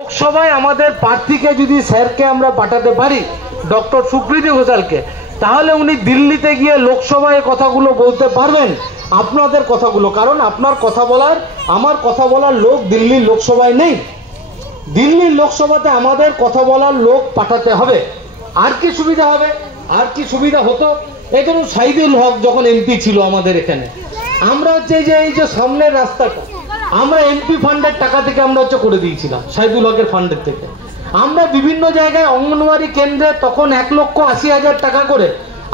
লোকসভায় আমাদের প্রার্থীকে যদি স্যারকে আমরা পাঠাতে পারি ডক্টর সুকৃতি ঘোষালকে, তাহলে উনি দিল্লিতে গিয়ে লোকসভায় কথাগুলো বলতে পারবেন আপনাদের কথাগুলো। কারণ আপনার কথা বলার, আমার কথা বলার লোক দিল্লির লোকসভায় নেই। দিল্লির লোকসভাতে আমাদের কথা বলার লোক পাঠাতে হবে। আর কি সুবিধা হবে, আর কি সুবিধা হতো? এই ধরুন সাইদুল হক যখন এমপি ছিল আমাদের এখানে, আমরা হচ্ছে এই যে সামনের রাস্তাটা আমরা এমপি ফান্ডের টাকা থেকে আমরা হচ্ছে করে দিয়েছিলাম, সাইদুল হকের ফান্ডের থেকে। আমরা বিভিন্ন জায়গায় অঙ্গনওয়াড়ি কেন্দ্রে তখন 1,80,000 টাকা করে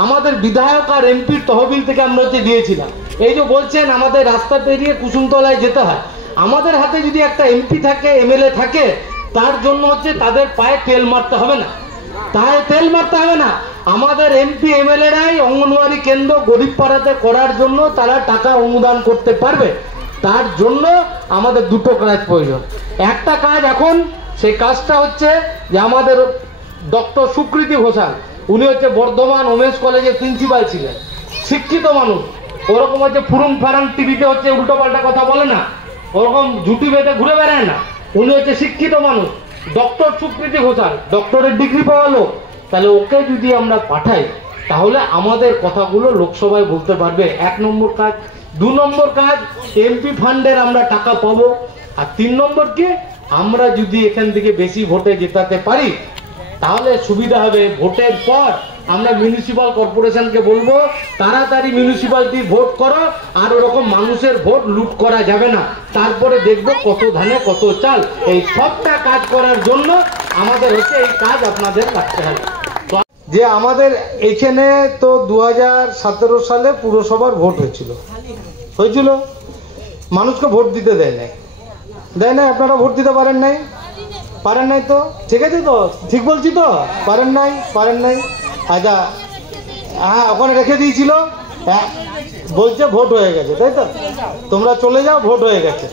আমাদের বিধায়ক আর এমপির তহবিল থেকে আমরা হচ্ছে দিয়েছিলাম। এই যে বলছেন আমাদের রাস্তা পেরিয়ে কুসুমতলায় যেতে হয়, আমাদের হাতে যদি একটা এমপি থাকে, এমএলএ থাকে, তার জন্য হচ্ছে তাদের পায়ে তেল মারতে হবে না, পায়ে তেল মারতে হবে না। আমাদের এমপি এমএলএরাই অঙ্গনওয়াড়ি কেন্দ্র গরিব পাড়াতে করার জন্য তারা টাকা অনুদান করতে পারবে। তার জন্য আমাদের দুটো কাজ প্রয়োজন। একটা কাজ এখন, সেই কাজটা হচ্ছে যে আমাদের ডক্টর সুকৃতি ঘোষাল, উনি হচ্ছে বর্ধমান ওমেন্স কলেজের প্রিন্সিপাল ছিলেন, শিক্ষিত মানুষ। ওরকম হচ্ছে ফুরুম ফারাম টিভিতে হচ্ছে উল্টো পাল্টা কথা বলে না, ওরকম ঝুটি বেঁধে ঘুরে বেড়ায় না। উনি হচ্ছে শিক্ষিত মানুষ, ডক্টর সুকৃতি ঘোষাল, ডক্টরের ডিগ্রি পাওয়া লোক। তাহলে ওকে যদি আমরা পাঠাই, তাহলে আমাদের কথাগুলো লোকসভায় বলতে পারবে। 1 নম্বর কাজ। 2 নম্বর কাজ, এমপি ফান্ডের আমরা টাকা পাবো। আর 3 নম্বর কি, আমরা যদি এখান থেকে বেশি ভোটে জেতাতে পারি তাহলে সুবিধা হবে। ভোটের পর আমরা মিউনিসিপাল কর্পোরেশনকে বলবো তাড়াতাড়ি মিউনিসিপালিটি ভোট করো, আর ওরকম মানুষের ভোট লুট করা যাবে না। তারপরে দেখবো কত ধানে কত চাল। এই সবটা কাজ করার জন্য আমাদের হচ্ছে এই কাজ আপনাদের করতে হবে। যে আমাদের এখানে তো 2017 সালে পুরসভার ভোট হয়েছিল, মানুষকে ভোট দিতে দেয় নাই। আপনারা ভোট দিতে পারেন নাই তো? ঠিক আছে তো? ঠিক বলছি তো? পারেন নাই। আচ্ছা, হ্যাঁ, ওখানে রেখে দিয়েছিল, বলছে ভোট হয়ে গেছে, তাই তো? তোমরা চলে যাও, ভোট হয়ে গেছে।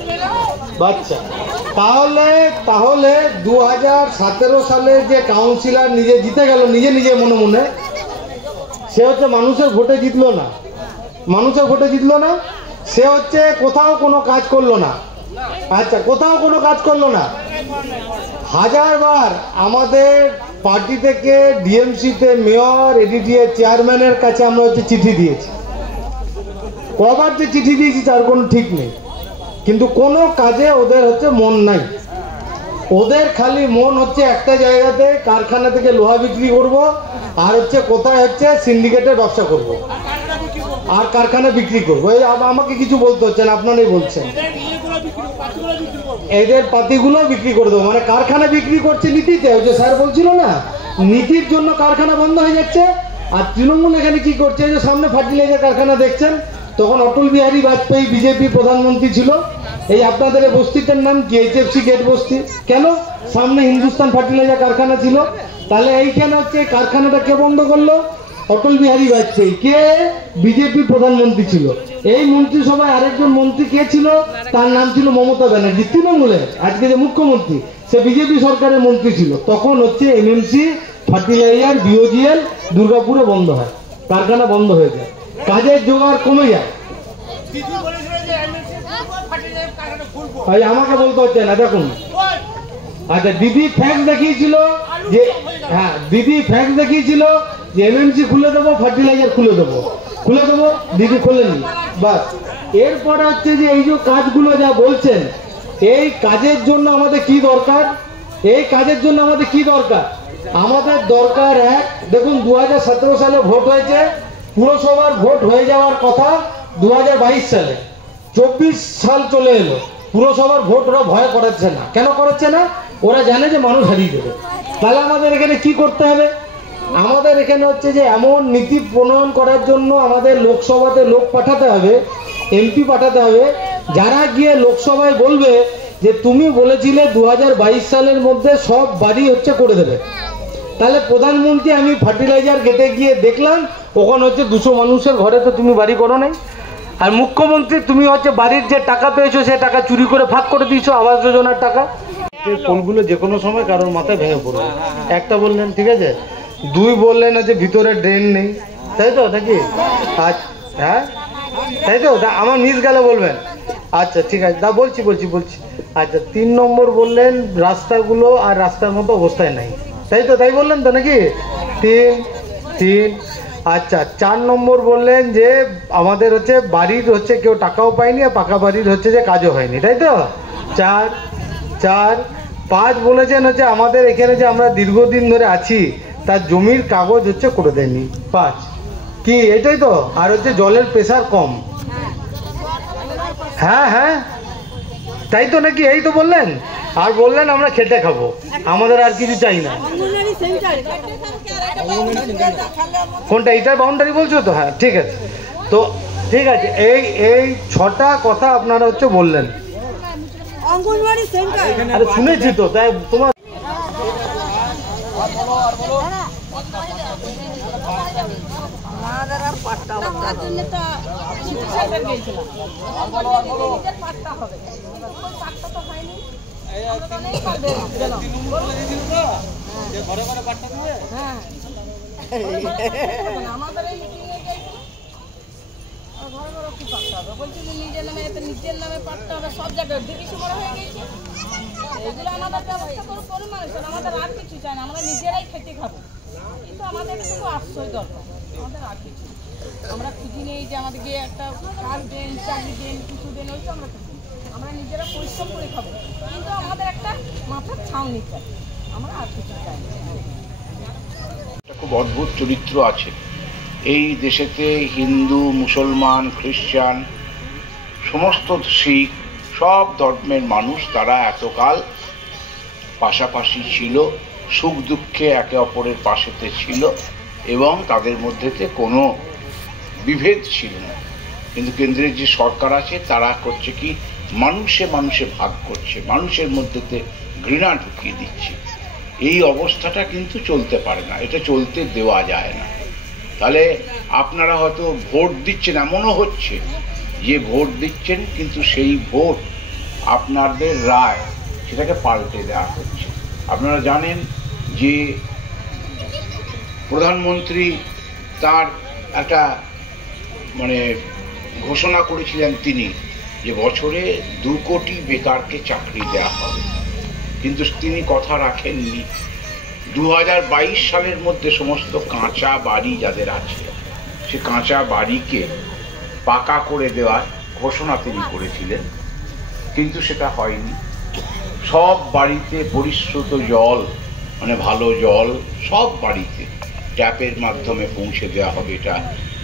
বাচ্চা, তাহলে 2017 সালে যে কাউন্সিলর নিজে জিতে গেল, নিজে মনে সে হচ্ছে মানুষের ভোটে জিতলো না, সে হচ্ছে কোথাও কোনো কাজ করলো না। আচ্ছা, কোথাও কোনো কাজ করলো না। 1000 বার আমাদের পার্টি থেকে ডিএমসিতে মেয়র, এডিডিএ চেয়ারম্যানের কাছে আমরা হচ্ছে চিঠি দিয়েছি। কবার যে চিঠি দিয়েছি তার কোনো ঠিক নেই, কিন্তু কোনো কাজে ওদের হচ্ছে মন নাই। ওদের খালি মন হচ্ছে একটা জায়গাতে, কারখানা থেকে লোহা বিক্রি করব, আর হচ্ছে কোথায় হচ্ছে সিন্ডিকেটের ব্যবসা করব, আর কারখানা বিক্রি করবো। এই আমাকে কিছু বলতে হচ্ছে না, আপনারাই বলছেন। এদের পাতিগুলো বিক্রি করে দেবো, মানে কারখানা বিক্রি করছে নীতিতে। ওই যে স্যার বলছিল না, নীতির জন্য কারখানা বন্ধ হয়ে যাচ্ছে। আর তৃণমূল এখানে কি করছে, যে সামনে ফার্টিলাইজার কারখানা দেখছেন, তখন অটল বিহারী বাজপেয়ী বিজেপি প্রধানমন্ত্রী ছিল। এই আপনাদের এই বস্তিটার নাম কি? এইচএফসি গেট বস্তি। কেন? সামনে হিন্দুস্তান ফার্টিলাইজার কারখানা ছিল। তাহলে এইখানে হচ্ছে কারখানাটা কে বন্ধ করলো? অটল বিহারী বাজপেয়ী। কে? বিজেপি প্রধানমন্ত্রী ছিল। এই মন্ত্রিসভায় আরেকজন মন্ত্রী কে ছিল? তার নাম ছিল মমতা ব্যানার্জি, তৃণমূলের আজকে যে মুখ্যমন্ত্রী, সে বিজেপি সরকারের মন্ত্রী ছিল। তখন হচ্ছে এমএমসি, ফার্টিলাইজার, বিওজিএল দুর্গাপুরে বন্ধ হয়, কারখানা বন্ধ হয়ে যায়, কাজের জোগাড় কমে যায়। আমাকে বলতে হচ্ছে না, দেখুন। আচ্ছা, দিদি ফ্যাক্স দেখিয়েছিল যে এমএমসি খুলে দেবো, ফার্টিলাইজার খুলে দেবো, দিদি খোলেনি। বাস, এরপরে হচ্ছে যে এই যে কাজগুলো যা বলছেন, এই কাজের জন্য আমাদের কি দরকার? আমাদের দরকার দেখুন, 2017 সালে ভোট হয়েছে, পুরসভার ভোট হয়ে যাওয়ার কথা 2022 সালে, 24 সাল চলে এলো, পুরসভার ভোট ওরা ভয় করাচ্ছে না। কেন করাচ্ছে না? ওরা জানে যে মানুষ হারিয়ে দেবে। তাহলে আমাদের এখানে কি করতে হবে? আমাদের এখানে হচ্ছে যে এমন নীতি প্রণয়ন করার জন্য আমাদের লোকসভাতে লোক পাঠাতে হবে, এমপি পাঠাতে হবে, যারা গিয়ে লোকসভায় বলবে যে তুমি বলেছিলে 2022 সালের মধ্যে সব বাড়ি হচ্ছে করে দেবে। তাহলে প্রধানমন্ত্রী, আমি ফার্টিলাইজার গেটে গিয়ে দেখলাম ওখানে হচ্ছে 200 মানুষের ঘরে তো তুমি বাড়ি করো নাই। আর মুখ্যমন্ত্রী, তুমি হচ্ছে বাড়ির যে টাকা পেয়েছো সে টাকা চুরি করে ভাগ করে দিয়েছো, আবাস যোজনার টাকা। পোলগুলো যে কোনো সময় কারোর মাথায় ভেঙে পড়বে। একটা বললেন, ঠিক আছে। 2 বললেন যে ভিতরে ড্রেন নেই, তাই তো নাকি? হ্যাঁ, তাই তো? আমার মিস গেলে বলবেন। আচ্ছা ঠিক আছে, দা বলছি। আচ্ছা 3 নম্বর বললেন রাস্তাগুলো আর রাস্তার মতো অবস্থায় নাই, তাই তো? তাই বললেন তো নাকি? 3। আচ্ছা 4 নম্বর বললেন যে আমাদের হচ্ছে বাড়ির হচ্ছে কেউ টাকাও পায়নি, আর পাকা বাড়ির হচ্ছে যে কাজও হয়নি, তাই তো? 4। 5 বলেছেন হচ্ছে আমাদের এখানে যে আমরা দীর্ঘদিন ধরে আছি তার জমির কাগজ হচ্ছে করে দেয়নি। 5 কি এটাই তো? আর হচ্ছে জলের প্রেসার কম। হ্যাঁ তাই তো নাকি? এই তো বললেন। আর বললেন আমরা খেটে খাবো, আমাদের আর কিছু চাই না। কোনটা? এটার বাউন্ডারি বলছো তো? হ্যাঁ ঠিক আছে, তো ঠিক আছে। এই 6টা কথা আপনারা হচ্ছে বললেন। আরে শুনেছি তো, তাই তোমার নিজের নামে পাঠতে হবে, সব জায়গায় ডিবিসি বড় হয়ে গেছে। এগুলো আমাদের ব্যবস্থা করুন মানুষের, আমাদের আর কিছু চাই না, আমরা নিজেরাই খেতে খাবো, কিন্তু আমাদের একটু আশ্রয় দরকার। আমাদের আর কিছু আমরা খুঁজি নেই যে আমাদের গিয়ে একটা কাজ দেন, চাকরি দেন, কিছু দেন, ওইটা আমরা খুঁজি। আমরা নিজেরা পরিশ্রম করে খাবো, কিন্তু আমাদের একটা মাথার ছাউনি চাই, আমরা আর কিছু চাই না। খুব অদ্ভুত চরিত্র আছে এই দেশেতে। হিন্দু, মুসলমান, খ্রিস্টান, সমস্ত শিখ, সব ধর্মের মানুষ তারা এতকাল পাশাপাশি ছিল, সুখ দুঃখে একে অপরের পাশেতে ছিল এবং তাদের মধ্যেতে কোনো বিভেদ ছিল না। কিন্তু কেন্দ্রের যে সরকার আছে তারা করছে কি, মানুষে ভাগ করছে, মানুষের মধ্যেতে ঘৃণা ঢুকিয়ে দিচ্ছে। এই অবস্থাটা কিন্তু চলতে পারে না, এটা চলতে দেওয়া যায় না। তাহলে আপনারা হয়তো ভোট দিচ্ছেন, এমনও হচ্ছে যে ভোট দিচ্ছেন কিন্তু সেই ভোট আপনাদের রায় সেটাকে পাল্টে দেওয়া হচ্ছে। আপনারা জানেন যে প্রধানমন্ত্রী তার একটা ঘোষণা করেছিলেন তিনি যে বছরে 2 কোটি বেকারকে চাকরি দেওয়া হবে, কিন্তু তিনি কথা রাখেননি। 2022 সালের মধ্যে সমস্ত কাঁচা বাড়ি যাদের আছে সে কাঁচা বাড়িকে পাকা করে দেওয়ার ঘোষণা তিনি করেছিলেন, কিন্তু সেটা হয়নি। সব বাড়িতে পরিশ্রুত জল, ভালো জল সব বাড়িতে ট্যাপের মাধ্যমে পৌঁছে দেওয়া হবে, এটা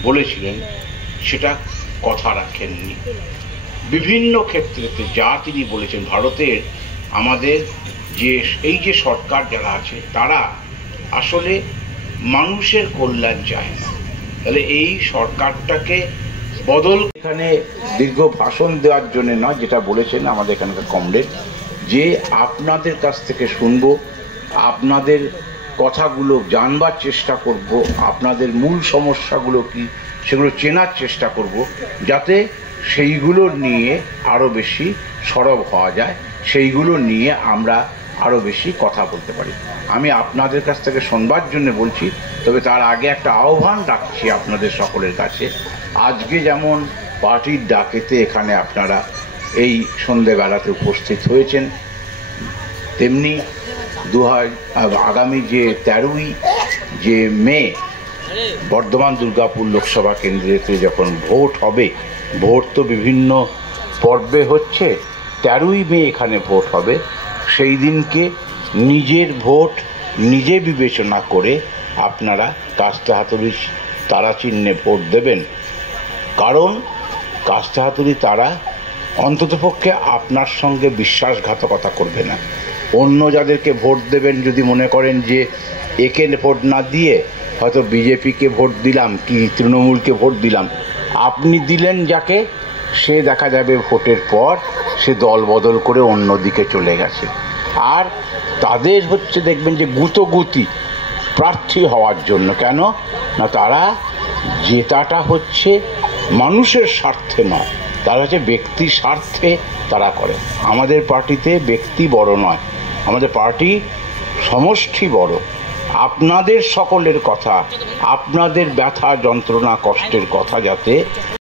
বলেছিলেন, সেটা কথা রাখেননি। বিভিন্ন ক্ষেত্রেতে যা তিনি বলেছেন, ভারতের আমাদের এই যে সরকার যারা আছে তারা আসলে মানুষের কল্যাণ চায় না। তাহলে এই সরকারটাকে বদল, এখানে দীর্ঘ ভাষণ দেওয়ার জন্য না, যেটা বলেছেন আমাদের এখানকার কমরেড, যে আপনাদের কাছ থেকে শুনবো, আপনাদের কথাগুলো জানবার চেষ্টা করব, আপনাদের মূল সমস্যাগুলো কি সেগুলো চেনার চেষ্টা করব, যাতে সেইগুলো নিয়ে আরও বেশি সরব হওয়া যায়, সেইগুলো নিয়ে আমরা আরও বেশি কথা বলতে পারি। আমি আপনাদের কাছ থেকে শুনবার জন্য বলছি, তবে তার আগে একটা আহ্বান রাখছি আপনাদের সকলের কাছে। আজকে যেমন পার্টির ডাকেতে এখানে আপনারা এই সন্ধেবেলাতে উপস্থিত হয়েছেন, তেমনি আগামী যে 13ই মে বর্ধমান দুর্গাপুর লোকসভা কেন্দ্রেতে যখন ভোট হবে, ভোট তো বিভিন্ন পর্বে হচ্ছে, 13ই মে এখানে ভোট হবে। সেই দিনকে নিজের ভোট নিজে বিবেচনা করে আপনারা কাস্তে হাতুড়ির তারা চিহ্নে ভোট দেবেন, কারণ কাস্তে হাতুড়ি তারা অন্ততপক্ষে আপনার সঙ্গে বিশ্বাসঘাতকতা করবে না। অন্য যাদেরকে ভোট দেবেন যদি মনে করেন যে একে ভোট না দিয়ে হয়তো বিজেপিকে ভোট দিলাম কি তৃণমূলকে ভোট দিলাম, আপনি দিলেন যাকে, সে দেখা যাবে ভোটের পর সে দল বদল করে অন্য দিকে চলে গেছে। আর তাদের দেখবেন যে গুতোগুতি প্রার্থী হওয়ার জন্য, কেন না তারা জেতাটা হচ্ছে মানুষের স্বার্থে নয়, তারা হচ্ছে ব্যক্তি স্বার্থে তারা করে। আমাদের পার্টিতে ব্যক্তি বড় নয়, আমাদের পার্টি সমষ্টি বড়। আপনাদের সকলের কথা, আপনাদের ব্যথা যন্ত্রণা কষ্টের কথা যাতে